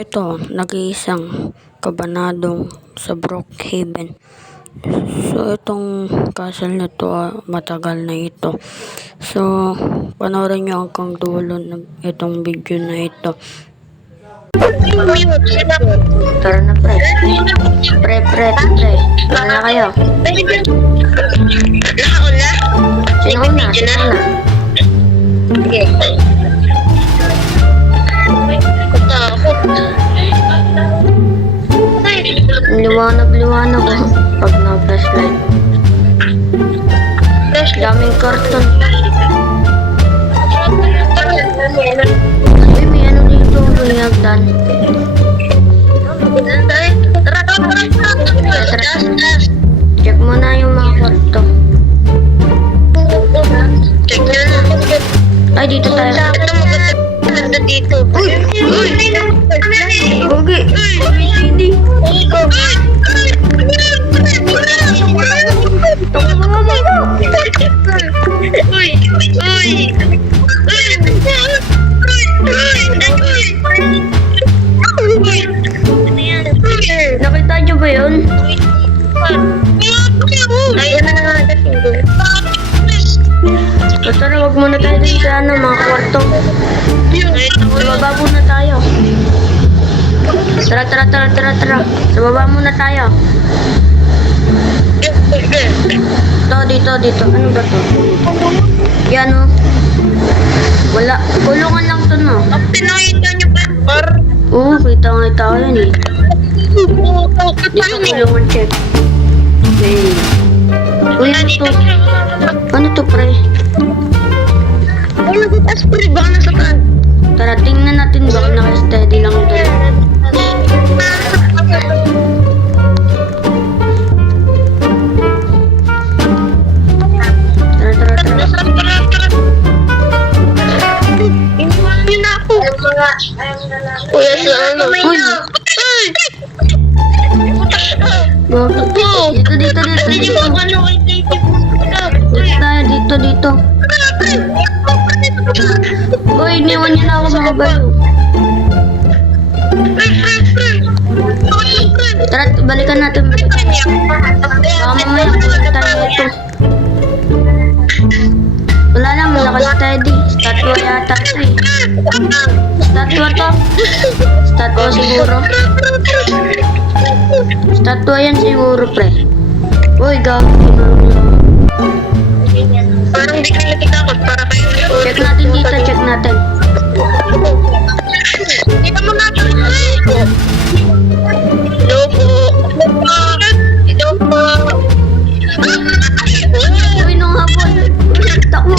Ito, nag-iisang kabanadong sa Brookhaven. So, itong castle na to, matagal na ito. So, panoorin nyo hanggang dulo ng itong video na ito. Tara na, pre. Pre. Tara na kayo. Sino una? Sige. Liwanag pag na-flashlight. Daming karton. Uy, may ano dito, may hagdan. Check mo na yung mga kwarto. Check nyo na. Ay, dito tayo. Maganda dito. Uy! Gogi! Hindi! Nakita niyo ba yun? Tara, wag muna tayo din sa mga kwarto. Sa baba muna tayo. Tara. Sa baba muna tayo. Dito. Ano ba to? Yan o. Wala. Kulungan lang to, no? Pinakita niyo ba yung bar? Oo, kita ko yan eh. Dito kulungan, check. Okay. Uy, ano to? Ano to, pre? Ay, nagtatas pa rin. Baka nasa taan. Tara, tingnan natin baka naka-steady lang doon. Tara. Inuwan niyo na ako. Kuya, sa ano? Uy! Dito. Hindi mo ano, Dito. Uy, iniwan niyo na ako mga bayo. Tara, balikan natin. Baka mamaya kulit tayo ito. Wala lang, naka-steady. Statua yata ito eh. Statua to. Statua siguro. Statua yan siguro, pre. Uy, gabi. Parang di ka natakot para kayo. Check natin. Dito mo natin. Hello po. Uy, nung hapon. Takbo.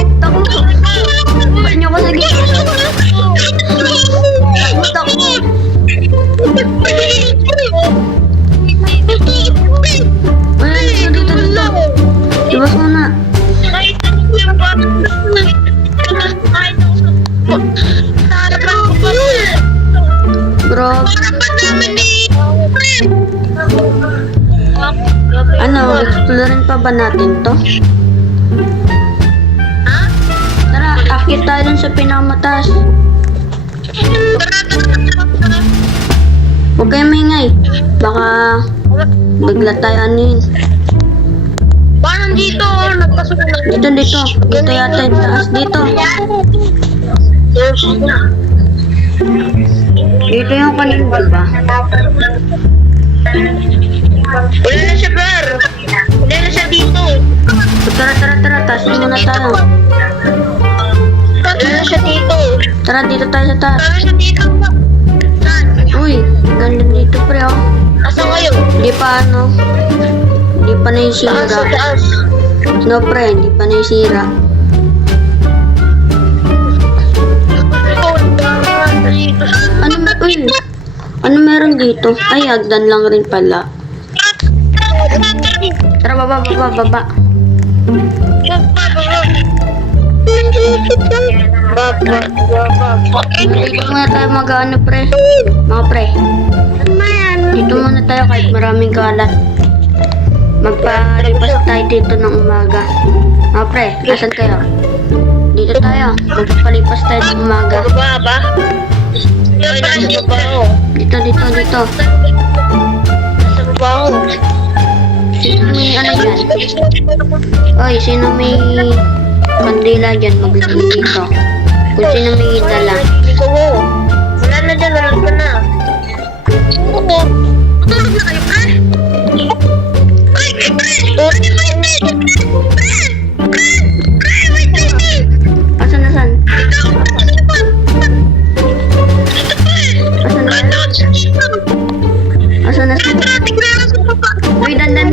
Uy, nyo ko sa gilid. Takbo. Uy, dito. Ibas mo na. Bro. Ano, explorein pa ba natin to? Tara, akit tayo dun sa pinakamatas. Huwag kayo maingay. Baka bigla tayo anin. Parang dito, nagpasok na. Dito. Dito yata yung taas. Dito. Dito yung kanina, diba? Wala na siya, Bar. Wala na siya dito. Tara. Taas muna tayo. Wala na siya dito. Tara, dito tayo sa taas. Wala na siya dito. Saan? Uy, ganda dito, pre, oh. Asa ngayon? Hindi pa naisira. Taas. No, pre, hindi pa naisira. Ano meron dito? Ay, hagdan lang rin pala. Tara, baba. Dito muna tayo mag-ano, pre. Mga pre. Dito muna tayo kahit maraming kalat. Magpalipas tayo dito ng umaga. Mga pre, asan kayo? Dito tayo. Magpapalipas tayo ng umaga. Baba ba? Ay, nasa baba ako. Dito Dito. Sa baba ako. Sino may ano dyan? Oy, sino may kandila dyan? Maglagay dito. Kung sino may dala. Oo. Wala na dyan, wala ka na. Oo. Tulog na kayo, pre. Ay, pre! Pre, wait, wait! Pre, wait, wait! Asan? Dito, dito pa. Dito, pre. Asan? Tara, tignan ako sa baba. Uy, dandan.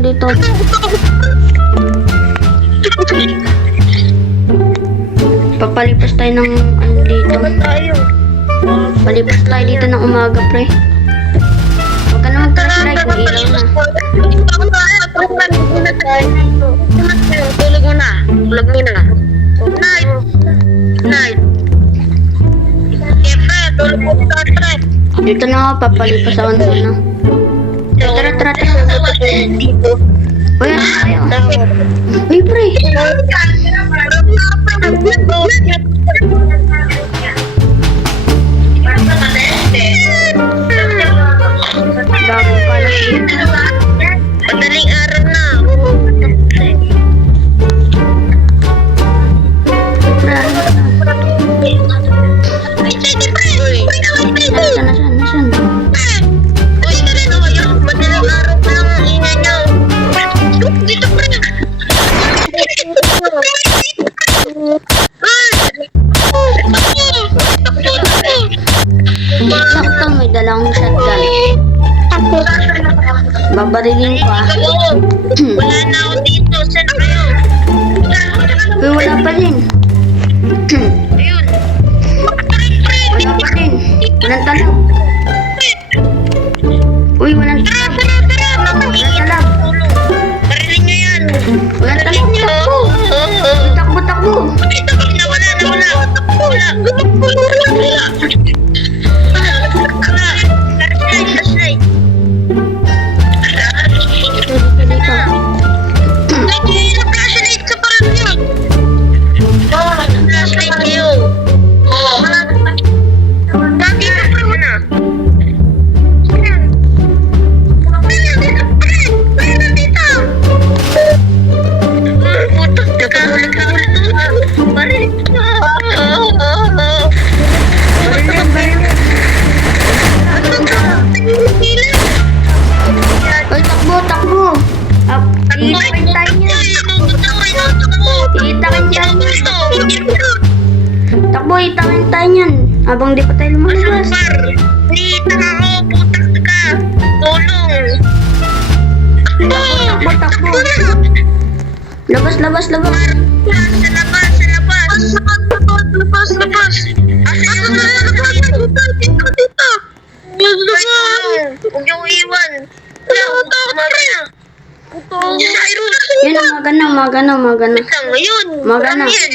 Dito. Papalipas tayo ng ano dito. Palipas tayo dito ng umaga, pre. Huwag ka na mag-flashlight kung ilaw na. Tulog mo na. Night. Siyempre, tulog mo na, pre. Dito na ako, papalipas ako na. Tara. Dito. Uy, ano tayo? Uy, pre. Bago ka na dito. Madaling araw na. Nasaan? Uy, dali na kayo. Madaling araw pa lang ang ina niyo. Dito pa na. Sakto, may dalang shotgun. Babarilin ko ah. Wala na ako dito. Saan kayo? Uy, wala pa din. Ayun. Wala pa din. Walang talab. Uy, walang talab. Walang talab. Parinig nyo yan. Walang talab. Takbo. Ito, wala. Flashlight. Dito. Flashlight sa parang nyo. Flashlight kayo. Dati na pa na. Nandito. Puto, nagkahulag ka dito. Pare. Uy, takbo. Iitakin tayo niyan. Takbo, itakin tayo niyan. Habang di pa tayo lumalabas. Takbo. Labas. Sa labas. Dito. Huwag yung iwan. Yan ang magana. Ngayon. Magana. Yan.